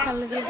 చల్లగా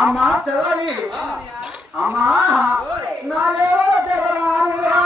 అమ్మా చెల్లని అమ్మా నాలో దేవరాలుగా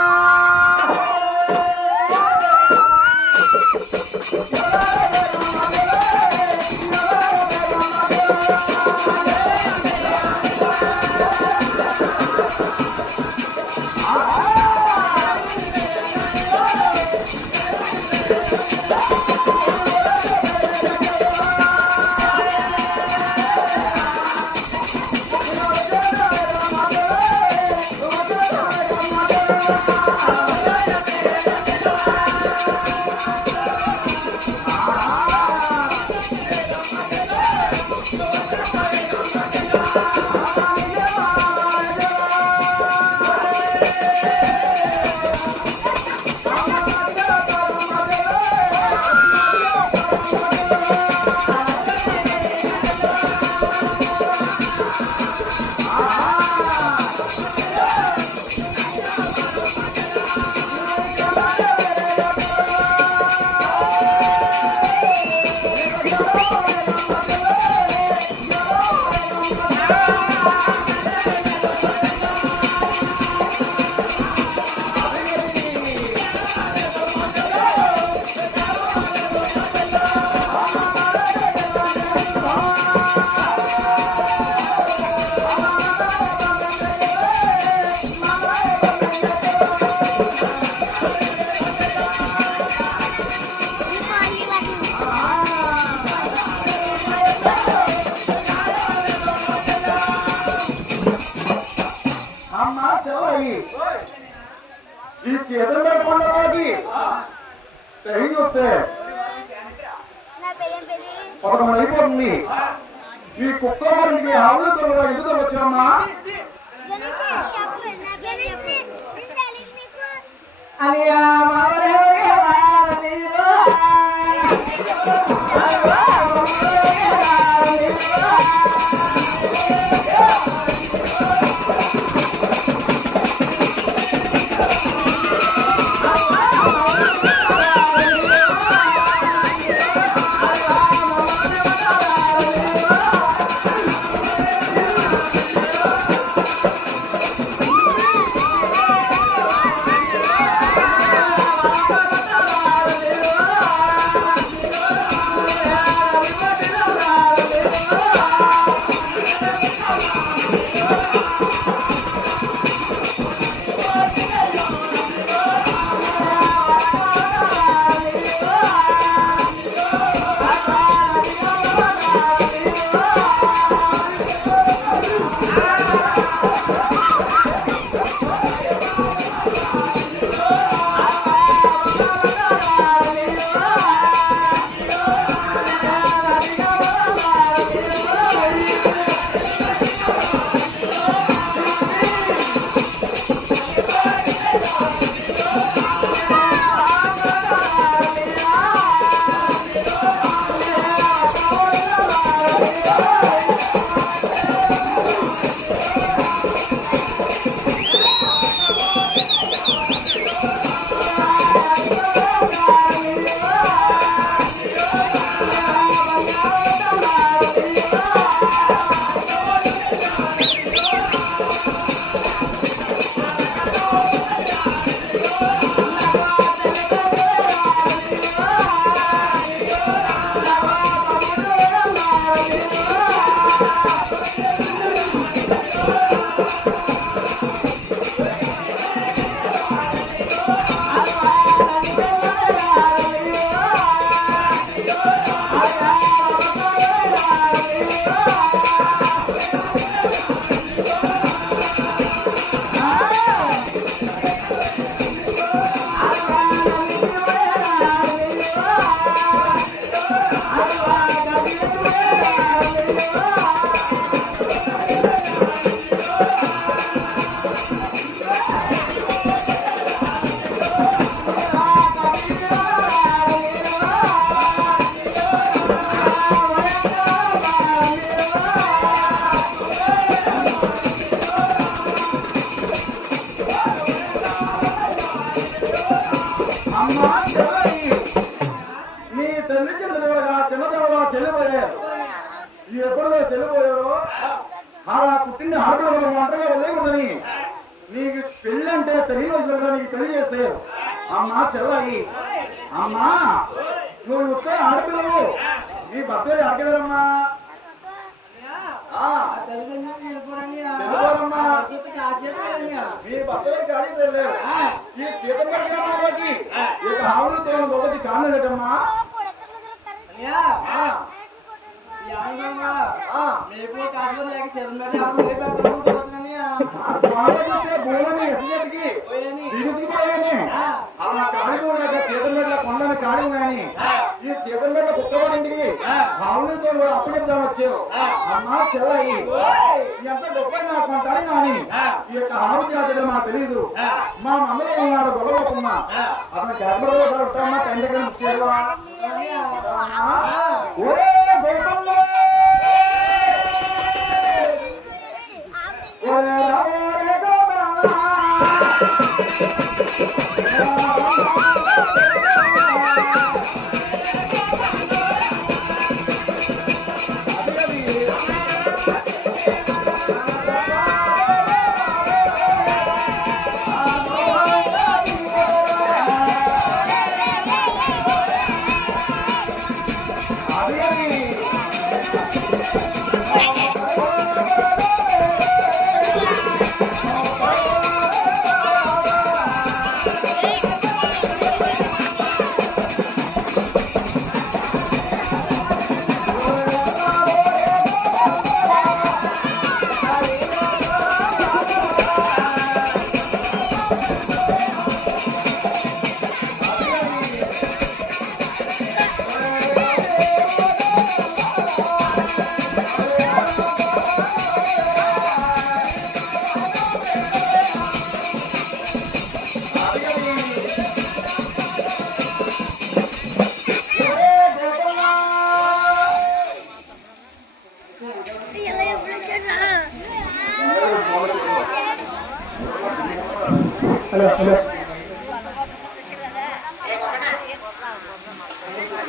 Oh, ఈ చేతులు పెట్టుకున్నది టైం చూస్తే 11 అయిపోతుంది. ఈ కుక్క మరి ఆవులు త్వరగా ఎందుకు వచ్చామా? అలియా చెల్లిపోయారు అలా పుట్టిన ఆడపిల్లలు ఒంటరిగా వదిలేకూడదని నీకు పెళ్ళి అంటే తెలియదు నీకు పెళ్లి చేస్తారు. అమ్మా చెల్లాయి, అమ్మా నువ్వు వస్తే ఆడపిల్లవు నీ భర్త ఆడగలరమ్మా చెల్లిపోరమ్మా నీ భర్త గాడి తెలియదు ఈ చేత పడికి ఇక ఆవులతో ఒకటి కాలేదమ్మా అలా కాడి చేతల కొండని కాడి కానీ ఈ చేతల మీద పుట్టవాడింటికి ఆవులతో అప్పు చెప్తాను వచ్చావు. అమ్మా చెల్లాయి ఎంత గొప్ప నాకు అంటారు కానీ ఈ యొక్క ఆవు జాతర మాకు తెలీదు. మా మమ్మల్ని ఉన్నాడు గొడవకున్నా అతను క్యాబినెట్ ఉంటామా టైం దగ్గర ముచ్చేవా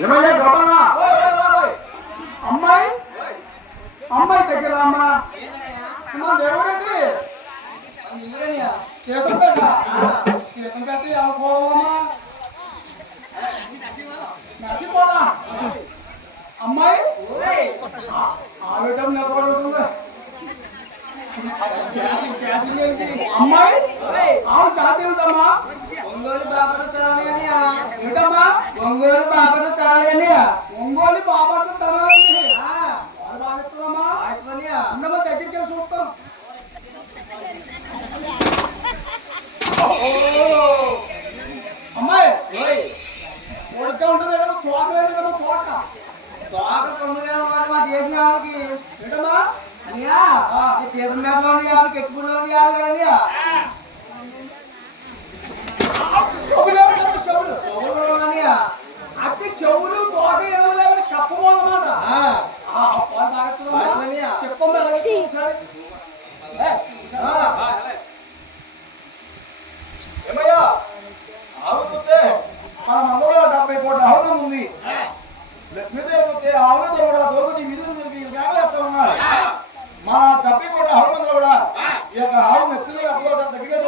ఏమయ్యా గొప్పనా అమ్మాయి అమ్మాయి దగ్గర అమ్మా దేవుడికి చేతం పెట్ట చేతం పెట్టి అనుకోవాలమ్మా నచ్చిపోదా అమ్మాయి ఆవిడ నిలబడుతుంది అమ్మాయి ఆవు జాతి ఉందమ్మా ఒంగోలు బాబరు తరాలి ఏంటమ్మా ఒంగోలు బాబరు తరాలి ఒంగోలు బాబరు తరాలి బాగుతుందమ్మా అందమ్మా దగ్గరికి వెళ్ళి చూస్తాం అమ్మాయి కోరిక ఉంటుంది కదా తోక లేదు కదా తోక తోక తొమ్మిది మా చేసిన వాళ్ళకి ఏంటమ్మా అనియా చేతుల మీద వాళ్ళకి ఎక్కువ కదనియా అట్టి చెవులు తోక ఏమో లేకపోతే కప్పమన్నమాట చెప్పండి ఏమయ్యా ఆవుతే మన మందలో 70 కోట్ల ఆవులం ఉంది లక్ష్మీదేవి ఆవులతో కూడా దోగుటి మిదులు వేగలేస్తా ఉన్నారు మన 70 కోట్ల ఆవులంలో కూడా ఈ యొక్క ఆవు మెచ్చులు దగ్గర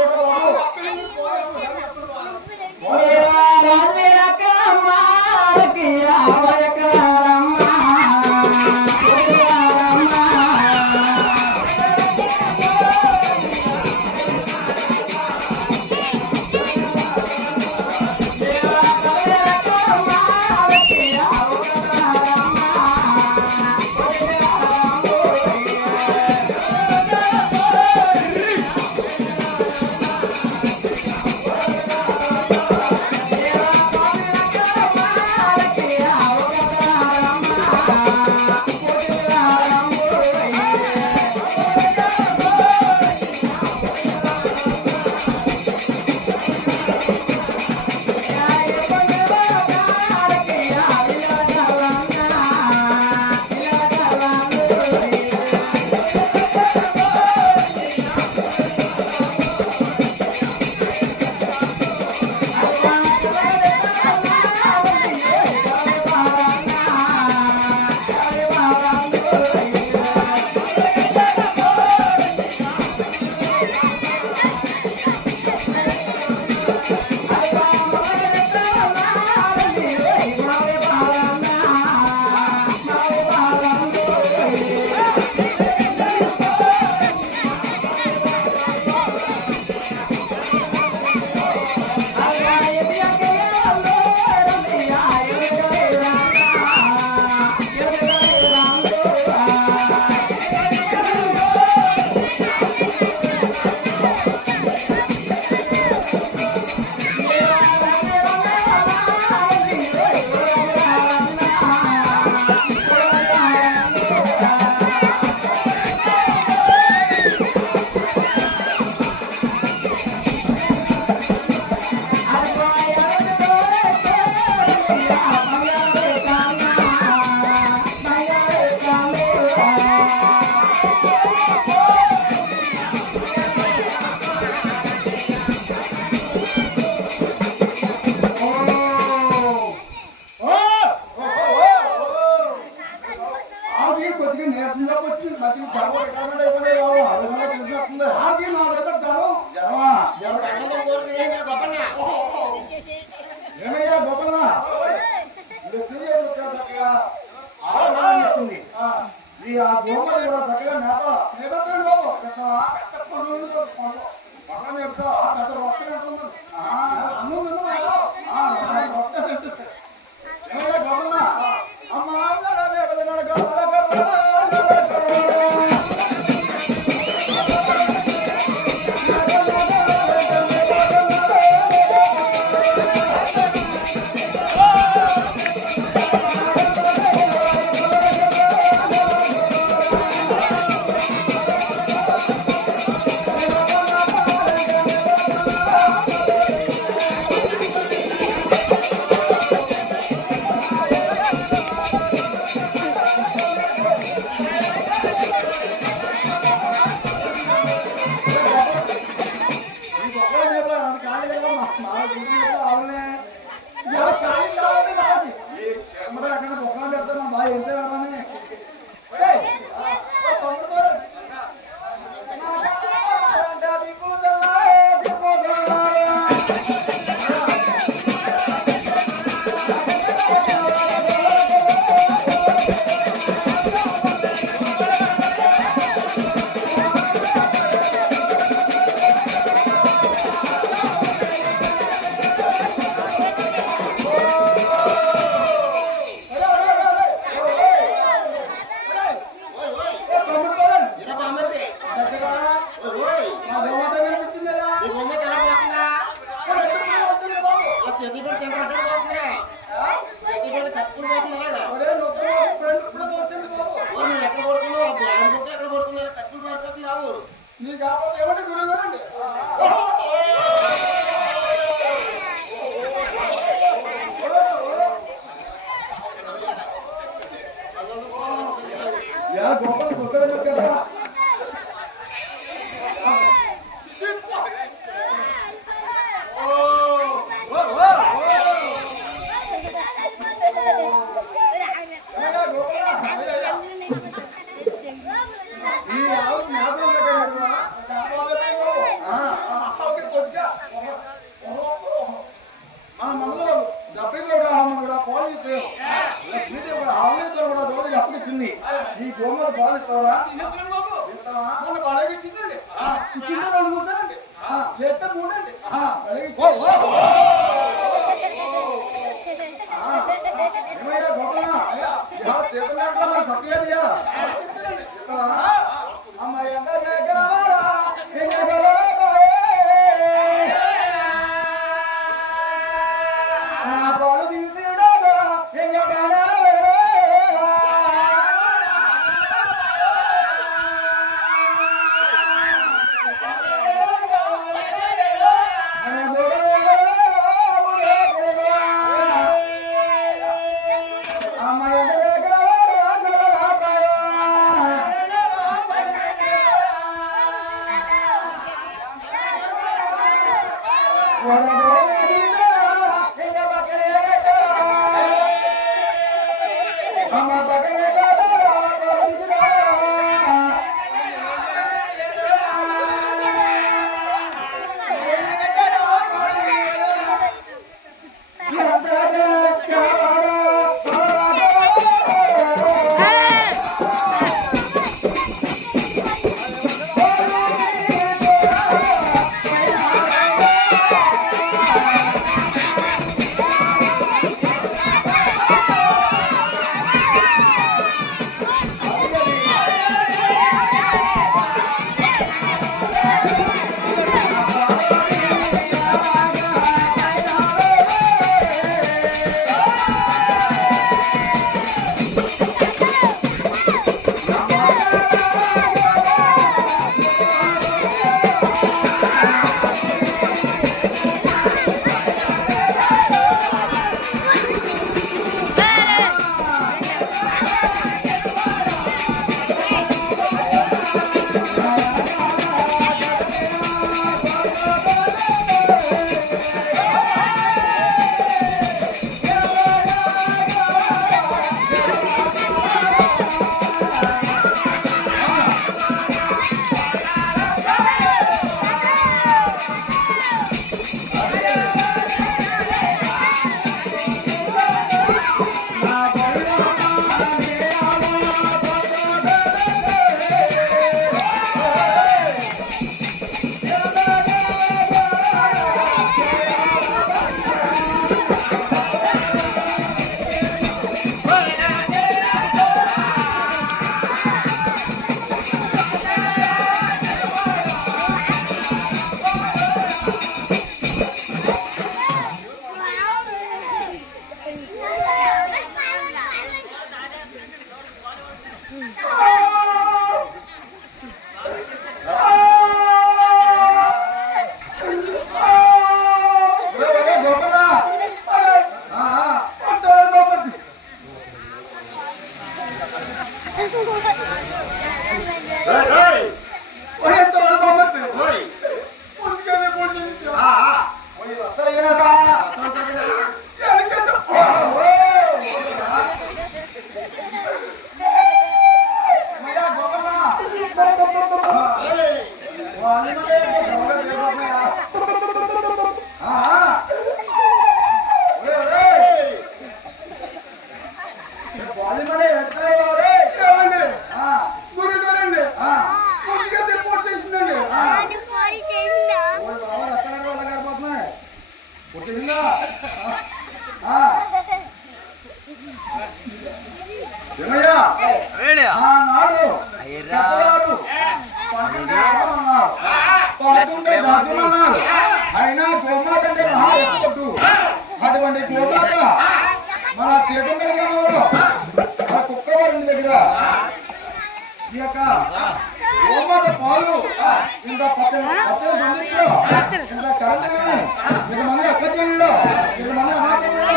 ఒరే నొప్పి ఇప్పుడు వచ్చింది బాబు నీ కాకపోతే ఏమంటే గురుగారండి గొప్పలు కుక్కలు కదా ఈ గోమలు పాలిస్తావా ఇచ్చిందండి ఇచ్చింది 2 ముద్దండి ఎట్ట 3 అండి ఏమయ్యా గోపనా చేతులు సత్యదియా అమ్మాయి పాలు తీసిడా ఎంగ బాణాల చేతుల్లో ఆ కుక్కవారి దగ్గర ఈ యొక్క గోమాత పాలు ఇంత పచ్చని సందిట్లో ఇంత కరెంట్ ఇంతమంది అక్కజల్లో ఇంతమంది అనాథల్లో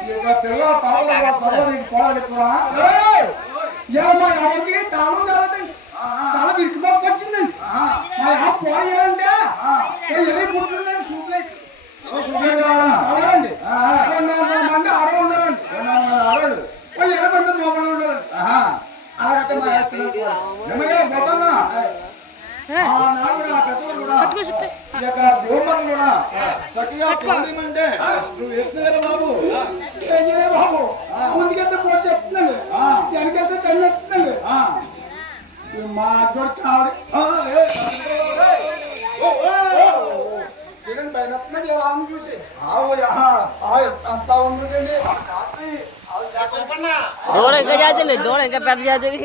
ఈ యొక్క పిల్లల పాలు నీకు పాలు ఎక్కువ ఎవరికి తాను కాదండి చాలా విరుకుబాబు వచ్చిందండి పోయాలంటే ఎవరి పుట్టిందండి చూపలేదు అవునండి మంది ఆడవాళ్ళు ఉన్నారండి ఆడవాళ్ళు ఎడబండి మోపడి ఉన్నారండి నువ్వు ఎత్తుగా బాబు బాబు ముందుకెళ్తే పోటీ చెప్తున్నాడు వెనకెళ్తే కన్ను ఎత్తున్నాడు మా అద్దరు కావాలి చూసి అంతా ఉందండి దూడ ఇంకా జాతలేదు దూడ ఇంకా పెద్ద జాతది